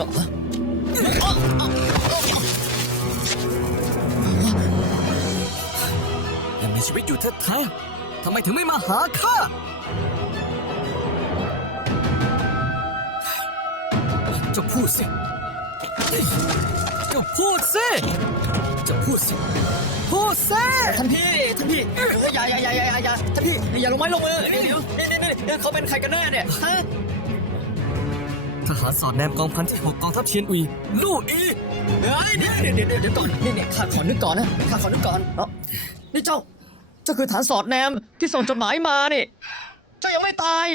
ยังมีชีวิตอยู่แท้ๆทำไมถึงไม่มาหาข้าเจ้าพูดสิเจ้าพูดสิเจ้าพูดสิ พูดสิท่านพี่ท่านพี่อย่าอย่าอย่าอย่าอย่าท่านพี่อย่าลงไม้ลงมือเดี๋ยวเดี๋ยวนี่นี่นี่เดี๋ยวเขาเป็นใครกันแน่เนี่ยฮะ ทหารสอดแนมกองพันที่6กกองทัพเชียนอุยลู่อีเดี๋ยวเดี๋ยวเดี๋ยวเดี๋ยวเดี๋ยวก่อนนี่เนี่ยข้าขอนึกก่อนนะข้าขอนึกก่อนเอ้านี่เจ้า เจ้าคือฐานสอดแนมที่ส่งจดหมายมานี่ เจ้ายังไม่ตาย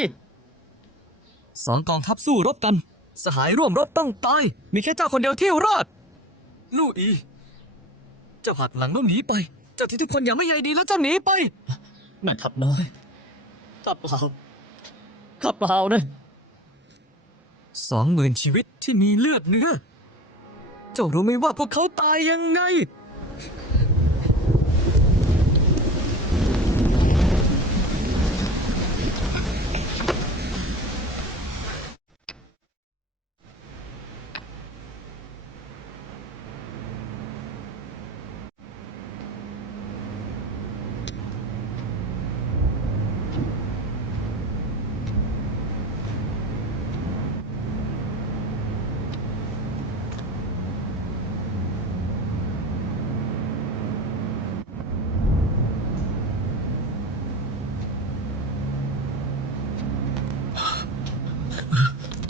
สองกองทัพสู้รบกัน สหายร่วมรบต้องตาย มีแค่เจ้าคนเดียวที่รอด ลู่อี เจ้าหักหลังแล้วหนีไป เจ้าที่ทุกคนอย่าไม่ใยดีแล้วเจ้าหนีไปแม่ทัพน้อยข้าเปล่าข้าเปล่านะ สองหมื่นชีวิตที่มีเลือดเนื้อ เจ้ารู้ไหมว่าพวกเขาตายยังไง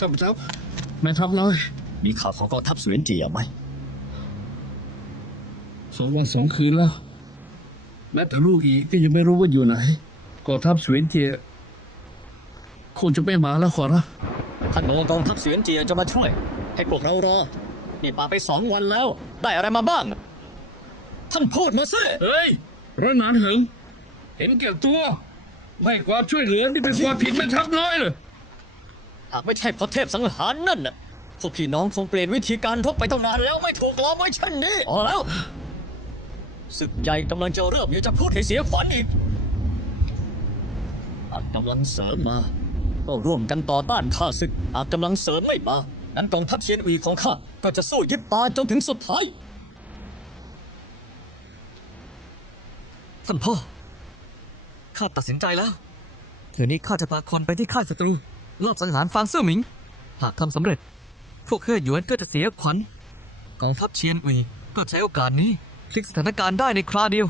ท่านพระเจ้าแม่ทัพน้อยมีข่าวของกองทัพเสวียนเจียไหมสองวันสองคืนแล้ว แม้แต่ลูกอีกก็ยังไม่รู้ว่าอยู่ไหนกองทัพเสวียนเจียคงจะไม่มาแล้วขอรับท่านบอกว่ากองทัพเสวียนเจียจะมาช่วย ให้พวกเรารอ นี่ป่าไปสองวันแล้ว ได้อะไรมาบ้าง ท่านพูดมาสิเฮ้ยร้อยหนานเหิงเห็นแก่ตัว ไม่ความช่วยเหลือนี่เป็นความผิดแม่ทัพน้อยเลย หากไม่ใช่เพราะเทพสังหารนั่นน่ะพวกพี่น้องคงเปลี่ยนวิธีการทบไปตั้งนานแล้วไม่ถูกล้อมไว้เช่นนี้พอแล้วศึกใหญ่กำลังจะเริ่มอย่าจะพูดให้เสียขวัญอีกหากกำลังเสริมมาก็ร่วมกันต่อต้านข้าศึกหากกำลังเสริมไม่มานั้นกองทัพเชียนอุยของข้าก็จะสู้ยิบตาจนถึงสุดท้ายท่านพ่อข้าตัดสินใจแล้วเดี๋ยวนี้ข้าจะพาคนไปที่ค่ายศัตรู รอบสังหารฟางเซี่ยวหมิง หากทำสำเร็จ พวกเฮ่อหยวนก็จะเสียขวัญกองทัพเชียนอุยก็ใช้โอกาสนี้พลิกสถานการณ์ได้ในคราเดียว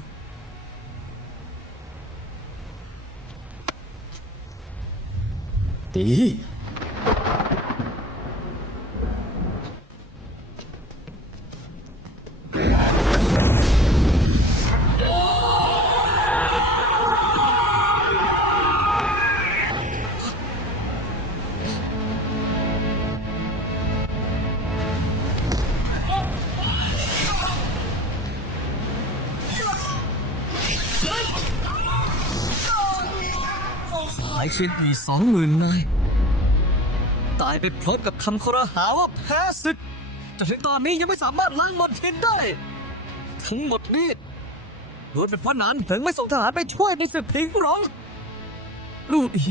ดีายชียนอุยสองหมื่นนายตายไปพร้อมกับคำคอรหาว่าแพ้ศึกจนถึงตอนนี้ยังไม่สามารถล้างมนทินได้ ทั้งหมดนี้ล้วนเป็นเพราะหนานถึงไม่ส่งทหารไปช่วยในศึกพิงหรองลูกอี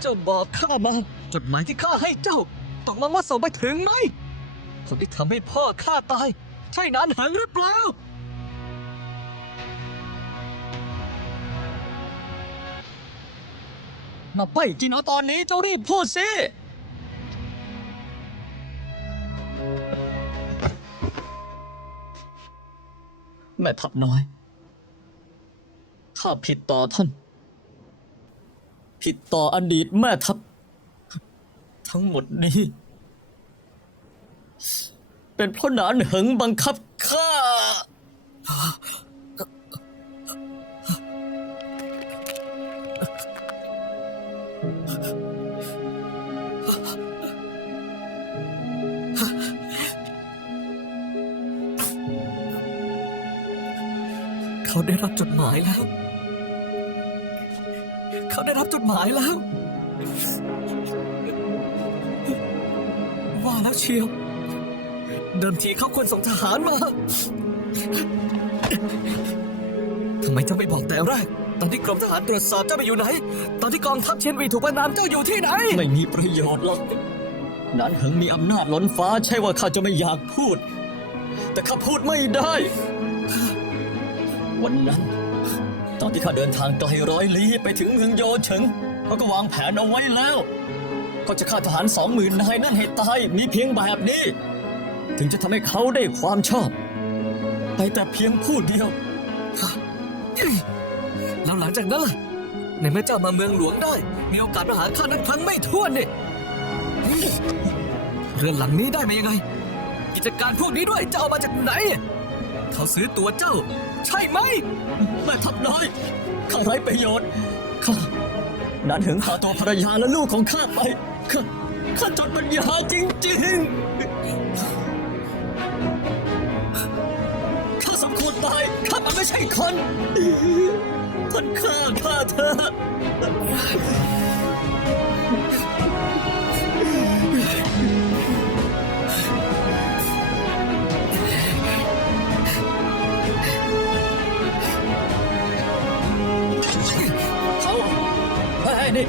เจ้าบอกข้ามา จดหมายที่ข้าให้เจ้าตกลงว่าส่งไปถึงไหมคนที่ทำให้พ่อข้าตาย ใช่นานหังหรือเปล่า มาไปจริงเอาตอนนี้เจ้ารีบพูดสิ แม่ทัพน้อย ข้าผิดต่อท่าน ผิดต่ออดีตแม่ทัพ ทั้งหมดนี้ เป็นเพราะหนานเหิงบังคับข้า เขาได้รับจดหมายแล้ว เขาได้รับจดหมายแล้ว ว่าแล้วเชียว เดิมทีเขาควรส่งทหารมา ทำไมเจ้าไม่บอกแต่แรก ตอนที่กรมทหารตรวจสอบเจ้าไปอยู่ไหน ตอนที่กองทัพเชียนวีถูกประนามเจ้าอยู่ที่ไหน ไม่มีประโยชน์หรอกนั้นเหิงมีอำนาจล้นฟ้าใช่ว่าข้าจะไม่อยากพูด แต่ข้าพูดไม่ได้ วันนั้น ตอนที่ข้าเดินทางไกลร้อยลี้ไปถึงเมืองโยเฉิงเขาก็วางแผนเอาไว้แล้ว ก็จะฆ่าทหารสองหมื่นนายนั่นให้ตายมีเพียงแบบนี้ ถึงจะทำให้เขาได้ความชอบ ไปแต่เพียงผู้เดียว หลังจากนั้นล่ะในเมื่อเจ้ามาเมืองหลวงได้ มีโอกาสมาหาข้านั้นครั้งไม่ถ้วนนี่เรือนหลังนี้ได้มายังไง กิจการพวกนี้ด้วยเจ้าเอามาจากไหน เขาซื้อตัวเจ้า ใช่ไหมแม่ทัพน้อยข้าไร้ประโยชน์ข้านั้นถึงพาตัวภรรยาและลูกของข้าไปข้าข้าจนปัญญาจริงๆข้าสมควรตายข้ามันไม่ใช่คน ท่านฆ่าข้าเธอ เขาเฮ้ยนี่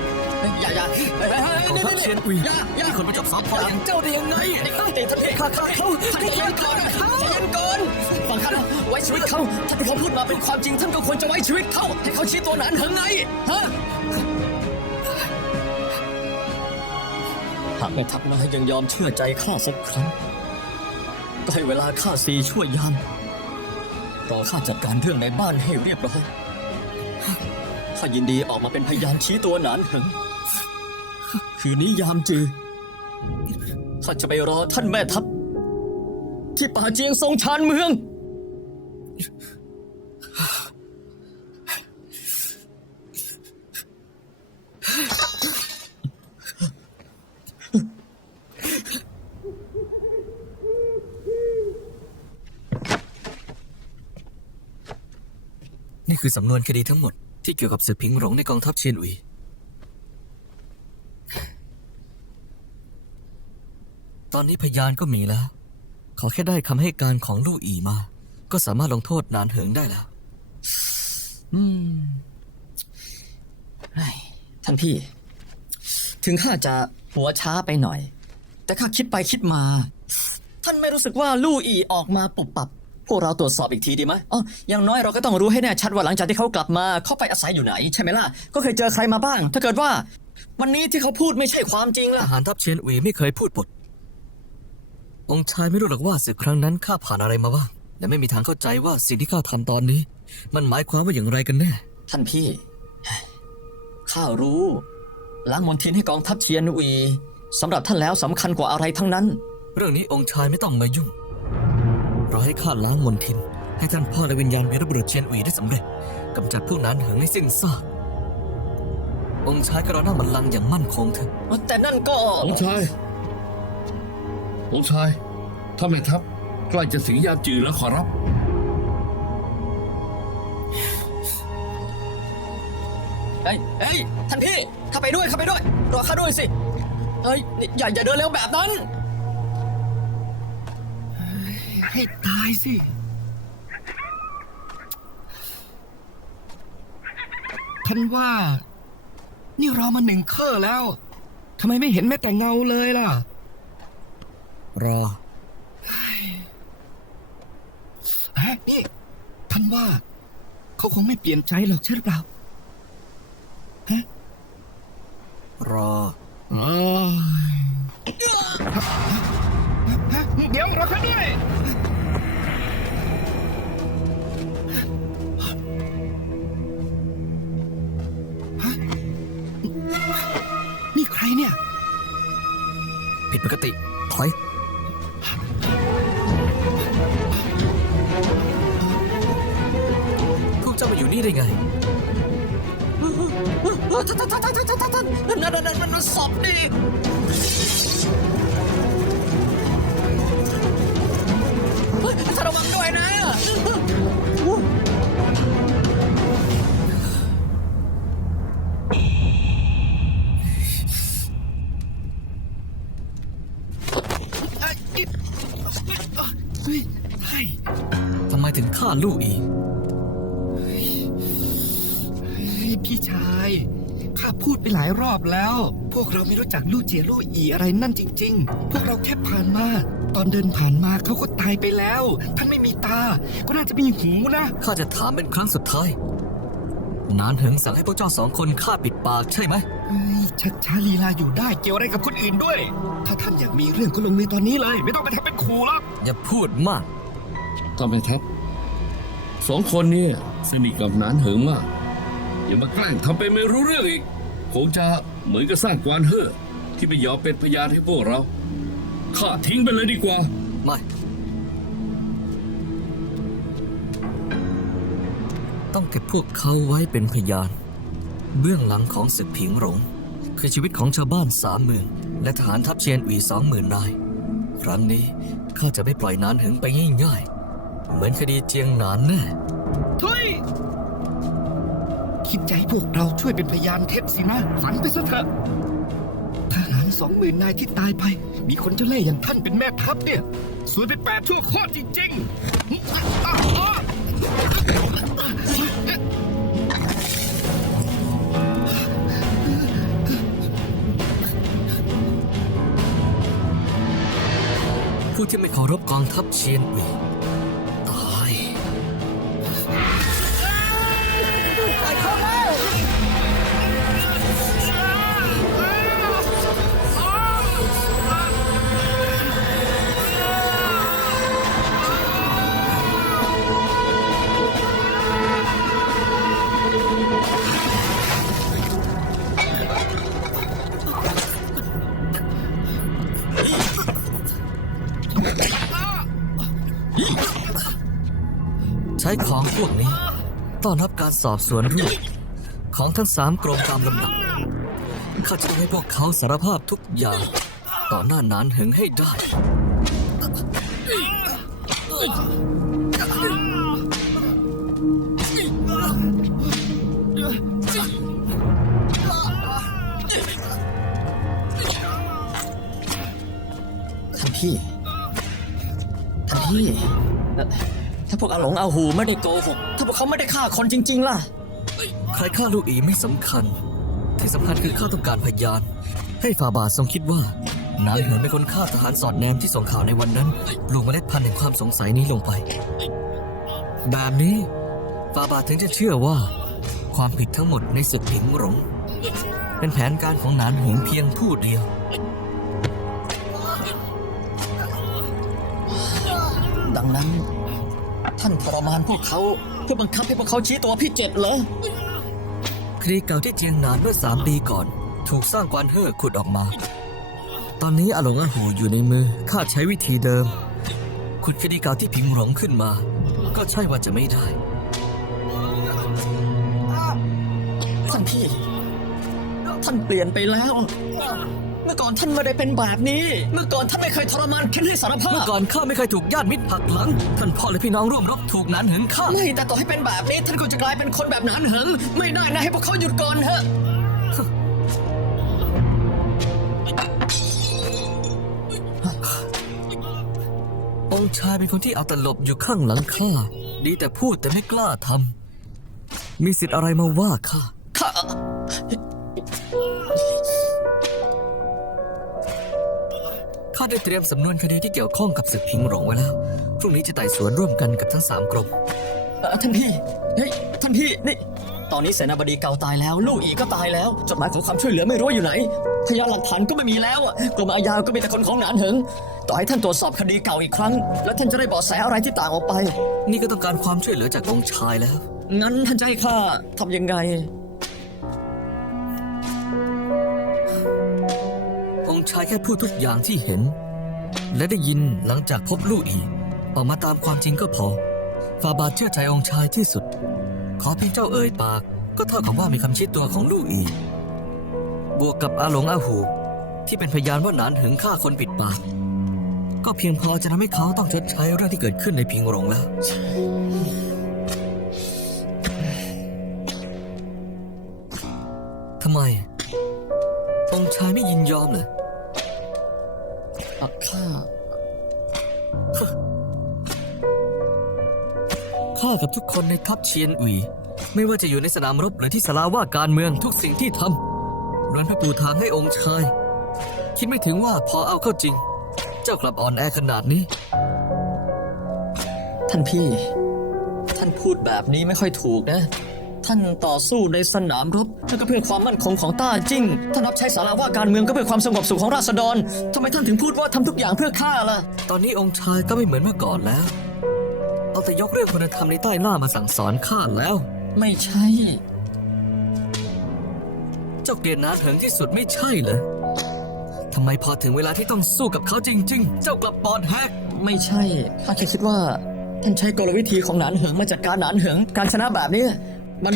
อย่าอย่าเฮ้ยเฮ้ยเฮ้ยกอทัพเชียนอุยอย่าอย่าคนประจบสอบพออย่างเจ้าได้ยังไงตั้งแต่ท่านพี่ข้าข้าเขาท่านพี่ยังก่อนใจเย็นก่อนฟังข้านะไว้ชีวิตเขาถ้าที่เขาพูดมาเป็นความจริงท่านก็ควรจะไว้ชีวิตเขาให้เขาชี้ตัวหนานเหิงไงฮะหากแม่ทัพน้อยยังยอมเชื่อใจข้าสักครั้งก็ให้เวลาข้าสีช่วยยามรอข้าจัดการเรื่องในบ้านให้เรียบร้อยข้ายินดีออกมาเป็นพยานชี้ตัวหนานเหิง คืนนี้ยามจือข้าจะไปรอท่านแม่ทัพ ที่ป่าเจียงทรงชานเมือง นี่คือสำนวนคดีทั้งหมดที่เกี่ยวกับเสือผิงหลงในกองทัพเชียนอุย อนนี้พยานก็มีแล้ว ขอแค่ได้คำให้การของลู่อีมา ก็สามารถลงโทษนานเหิงได้แล้ว อืมเฮ้ยท่านพี่ ถึงข้าจะหัวช้าไปหน่อย แต่ข้าคิดไปคิดมา ท่านไม่รู้สึกว่าลู่อีออกมาปุบปับ พวกเราตรวจสอบอีกทีดีไหมอ๋ออย่างน้อยเราก็ต้องรู้ให้แน่ชัดว่าหลังจากที่เขากลับมาเขาไปอาศัยอยู่ไหน ใช่ไหมล่ะ ก็เคยเจอใครมาบ้าง ถ้าเกิดว่า วันนี้ที่เขาพูดไม่ใช่ความจริงทล่ะหารทัพเชียนอุยไม่เคยพูดปด องค์ชายไม่รู้หรอกว่าศึกครั้งนั้นข้าผ่านอะไรมาบ้างและไม่มีทางเข้าใจว่าสิ่งที่ข้าทำตอนนี้ มันหมายความว่าอย่างไรกันแน่ ท่านพี่ ข้ารู้ล้างมนทินให้กองทัพเชียนอุยสำหรับท่านแล้วสำคัญกว่าอะไรทั้งนั้น เรื่องนี้องค์ชายไม่ต้องมายุ่งรอให้ข้าล้างมนทิน ให้ท่านพ่อและวิญญาณวีรบุรุษเชียนอุยได้สำเร็จกำจัดพวกนั้นเหิงให้สิ้นซากองค์ชายก็รอหน้าบัลลังก์อย่างมั่นคงเถอะแต่นั่นก็องค์ชาย องค์ชายถ้าไม่ทัพใกล้จะถึงยามจือแล้วขอรับ เฮ้ยเฮ้ยท่านพี่ เข้าไปด้วย เข้าไปด้วย รอข้าด้วยสิ เฮ้ยนี่อย่าอย่าเดินเร็วแบบนั้น ให้ตายสิ ท่านว่า นี่เรามาหนึ่งเคอร์แล้ว ทำไมไม่เห็นแม้แต่เงาเลยล่ะ รอฮะนี่ท่านว่า เขาคงไม่เปลี่ยนใจหรอกใช่หรือเปล่า รออ๋อฮะเดี๋ยวรอเขาด้วยฮะนี่ใครเนี่ย ผิดปกติ ถอย นี่ได้ไงท่านท่านท่านท่านท่านท่านนั่นนั่นนั่นมันสอบดีเฮ้ยท่านระวังด้วยนะ ทำไมถึงฆ่าลูกอีก พี่ชาย ข้าพูดไปหลายรอบแล้ว พวกเราไม่รู้จักลู่เจียลู่อีอะไรนั่นจริง ๆ พวกเราแค่ผ่านมา ตอนเดินผ่านมาเขาก็ตายไปแล้ว ท่านไม่มีตา ก็น่าจะมีหูนะ ข้าจะถามเป็นครั้งสุดท้าย นานเหิงสั่งให้พวกเจ้าสองคนฆ่าปิดปากใช่ไหมเฮ้ยชัดช้าลีลาอยู่ได้เกี่ยวอะไรกับคนอื่นด้วย ถ้าท่านอยากมีเรื่องก็ลงมือตอนนี้เลย ไม่ต้องไปทำเป็นขู่หรอก อย่าพูดมากทำไมแท็บสองคนเนี่ยสนิทกับนานเหิงมาก อย่ามาแกล้งทำเป็นไม่รู้เรื่องอีกคงจะเหมือนกับสร้างกวานเฮ่อที่ไม่ยอมเป็นพยานให้พวกเราฆ่าทิ้งไปเลยดีกว่า ไม่ ต้องเก็บพวกเขาไว้เป็นพยาน เบื้องหลังของศึกผิงหลงคือชีวิตของชาวบ้านสามหมื่นและทหารทัพเชียนอีสองหมื่นนาย ครั้งนี้ข้าจะไม่ปล่อยนานถึงไปง่ายๆ เหมือนคดีเจียงหนานแน่ทุย คิดใจพวกเราช่วยเป็นพยานเท็จสินะ ฝันไปซะเถอะทหารสองหมื่นนายที่ตายไป มีคนเจ้าเล่ห์อย่างท่านเป็นแม่ทัพเนี่ย สวยเป็นแปดชั่วโคตรจริงๆผู้ที่ไม่เคารพกองทัพเชียนอีต ต้อนรับการสอบสวนร่วมของทั้งสามกรมตามลำดับ ข้าจะให้พวกเขาสารภาพทุกอย่าง ต่อหน้านานเหิงให้ได้ ท่านพี่ ท่านพี่ พวกอาหลงอาหูไม่ได้โกหกถ้าพวกเขาไม่ได้ฆ่าคนจริง ๆ ล่ะ ใครฆ่าลูกอีไม่สำคัญ ที่สำคัญคือข้าต้องการพยาน ให้ฝ่าบาททรงคิดว่านายเหินเป็นคนฆ่าทหารสอดแนมที่ส่งข่าวในวันนั้นปลูกเมล็ดพันธุ์แห่งความสงสัยนี้ลงไปแบบนี้ฝ่าบาทถึงจะเชื่อว่า ความผิดทั้งหมดในศึกผิงหลง เป็นแผนการของนานหงเพียงผู้เดียว ดังนั้นท่านทรมานพวกเขา เพื่อบังคับให้พวกเขาชี้ตัวพี่เจ็ดเหรอคดีเก่าที่เจียงหนานเมื่อสามปีก่อน ถูกสร้างกวานเฮ่อขุดออกมา ตอนนี้อาหลงอาหูอยู่ในมือข้าใช้วิธีเดิม ขุดคดีเก่าที่พิงหลงขึ้นมา ก็ใช่ว่าจะไม่ได้ท่านพี่ ท่านเปลี่ยนไปแล้ว เมื่อก่อนท่านไม่ได้เป็นแบบนี้ เมื่อก่อนท่านไม่เคยทรมานคิดให้สารภาเมื่อพก่อนข้าไม่เคยถูกญาติมิตรผลักหลัง ท่านพ่อและพี่น้องร่วมรบถูกหนานเหินฆ่าไม่แต่ต่อให้เป็นแบบนี้ท่านก็จะกลายเป็นคนแบบนั้นเหิงไม่ได้นะให้พวกเขาหยุดก่อนเถอะ องค์ชายเป็นคนที่เอาแตลบอยู่ข้างหลังข้า ดีแต่พูดแต่ไม่กล้าทำ มีสิทธิ์อะไรมาว่าข้า ข้า ได้เตรียมสำนวนคดีที่เกี่ยวข้องกับศึกพิงหลงไว้แล้ว พรุ่งนี้จะไต่สวนร่วมกันกับทั้งสามกรมเอ่อท่านพี่เฮ้ยท่านพี่นี่ ตอนนี้เสนาบดีเก่าตายแล้ว ลูกอีกก็ตายแล้ว จดหมายขอความช่วยเหลือไม่รู้ว่าอยู่ไหน พยานหลักฐานก็ไม่มีแล้วอะกรมอาญาก็มีแต่คนของหนานเหิง ต่อให้ท่านตรวจสอบคดีเก่าอีกครั้ง แล้วท่านจะได้เบาะแสอะไรที่ต่างออกไป นี่ก็ต้องการความช่วยเหลือจากองค์ชายแล้ว งั้นท่านจะให้ข้าทำยังไง ชายแค่พูดทุกอย่างที่เห็น และได้ยินหลังจากพบลูกอีกออกมาตามความจริงก็พอฟาบาทเชื่อใจองค์ชายที่สุด ขอเพียงเจ้าเอ่ยปาก ก็เท่ากับว่ามีคำชี้ตัวของลูกอีกบวกกับอาหลงอาหู ที่เป็นพยานว่าหนานหึงฆ่าคนปิดปาก ก็เพียงพอจะทำให้เขาต้องชดใช้เรื่องที่เกิดขึ้นในพิงหลงแล้วทำไม องค์ชายไม่ยินยอมเลย อะข้าข้ากับทุกคนในทัพเชียนอุยไม่ว่าจะอยู่ในสนามรบหรือที่สลาว่าการเมืองทุกสิ่งที่ทำรันพระปูทางให้องค์ชาย คิดไม่ถึงว่าพอเอาเข้าจริง เจ้ากลับอ่อนแอขนาดนี้ ท่านพี่ ท่านพูดแบบนี้ไม่ค่อยถูกนะ ท่านต่อสู้ในสนามรบแล้วก็เพื่อความมั่นคงของต้าจิ้งท่านรับใช้สาราว่าการเมืองก็เพื่อความสงบสุขของราษฎรทำไมท่านถึงพูดว่าทำทุกอย่างเพื่อข้าล่ะ ตอนนี้องค์ชายก็ไม่เหมือนเมื่อก่อนแล้ว เอาแต่ยกเรื่องคุณธรรมในใต้หน้ามาสั่งสอนข้าแล้ว ไม่ใช่ เจ้าเกลียดนาเถิงที่สุดไม่ใช่เหรอทำไมพอถึงเวลาที่ต้องสู้กับเขาจริง ๆ เจ้ากลับปอดแฮกไม่ใช่ข้าแค่คิดว่าท่านใช้กลวิธีของหนานเหิงมาจัดการหนานเหิงการชนะแบบนี้ มัน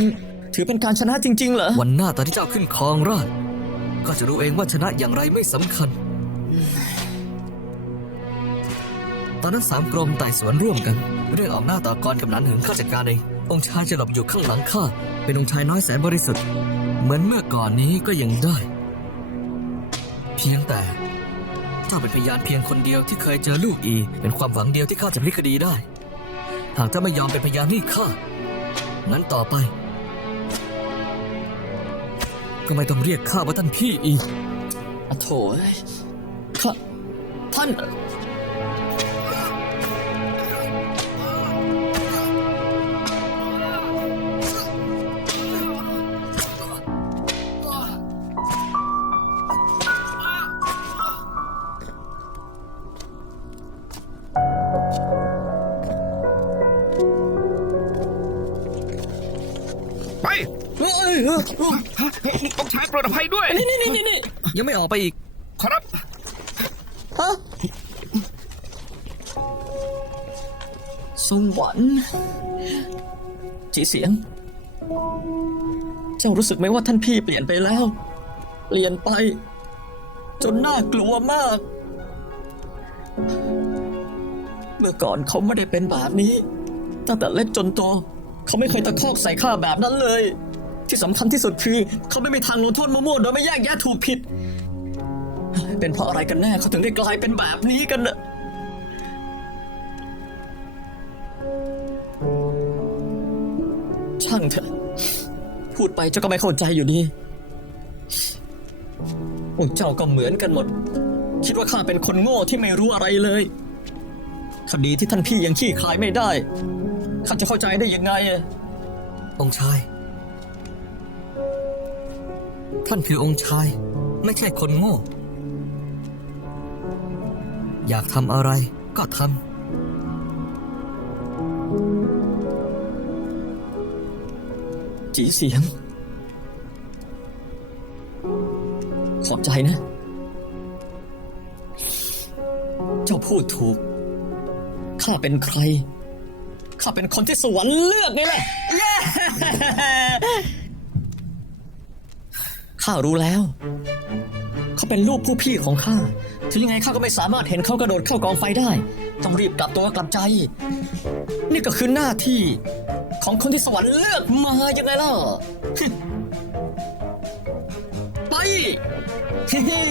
ถือเป็นการชนะจริง ๆ เหรอ วันหน้าตอนที่เจ้าขึ้นครองราชย์ก็จะรู้เองว่าชนะอย่างไรไม่สำคัญ ตอนนั้นสามกรมไต่สวนร่วมกัน เรื่องออกหน้าต่อกรกับหนานหิงข้าจัดการเององค์ชายจะหลบอยู่ข้างหลังข้าเป็นองค์ชายน้อยแสนบริสุทธิ์ เหมือนเมื่อก่อนนี้ก็ยังได้ เพียงแต่ เจ้าเป็นพยานเพียงคนเดียวที่เคยเจอลูกอี เป็นความหวังเดียวที่ข้าจะพลิกคดีได้ หากเจ้าไม่ยอมเป็นพยานให้ข้า นั้นต่อไป ก็ไม่ต้องเรียกข้าว่าท่านพี่อีกอโถ่ข้าท่าน ยังไม่ออกไปอีก ครับฮะสวรรค์จีเสียง เจ้ารู้สึกไหมว่าท่านพี่เปลี่ยนไปแล้ว เปลี่ยนไป จนน่ากลัวมาก เมื่อก่อนเขาไม่ได้เป็นแบบนี้ ตั้งแต่เล็กจนโตเขาไม่เคยตะคอกใส่ข้าแบบนั้นเลย ที่สำคัญที่สุดคือ เขาไม่มีทางลงโทษมั่วๆโดยไม่แยกแยะถูกผิด เป็นเพราะอะไรกันแน่เขาถึงได้กลายเป็นแบบนี้กันน่ะช่างเถอะ พูดไปเจ้าก็ไม่เข้าใจอยู่ดีพวกเจ้าก็เหมือนกันหมด คิดว่าข้าเป็นคนโง่ที่ไม่รู้อะไรเลย คดีที่ท่านพี่ยังขี้คลายไม่ได้ ข้าจะเข้าใจได้ยังไงอะองค์ชาย ท่านคือองค์ชาย ไม่ใช่คนโง่ อยากทำอะไรก็ทำ จีเสียง ขอบใจนะ เจ้าพูดถูก ข้าเป็นใคร ข้าเป็นคนที่สวรรค์เลือกนี่แหละ ข้ารู้แล้ว เขาเป็นลูกผู้พี่ของข้า ถึงยังไงข้าก็ไม่สามารถเห็นเขากระโดดเข้ากองไฟได้ ต้องรีบกลับตัวกลับใจ นี่ก็คือหน้าที่ ของคนที่สวรรค์เลือกมายังไงล่ะ ไปเฮ้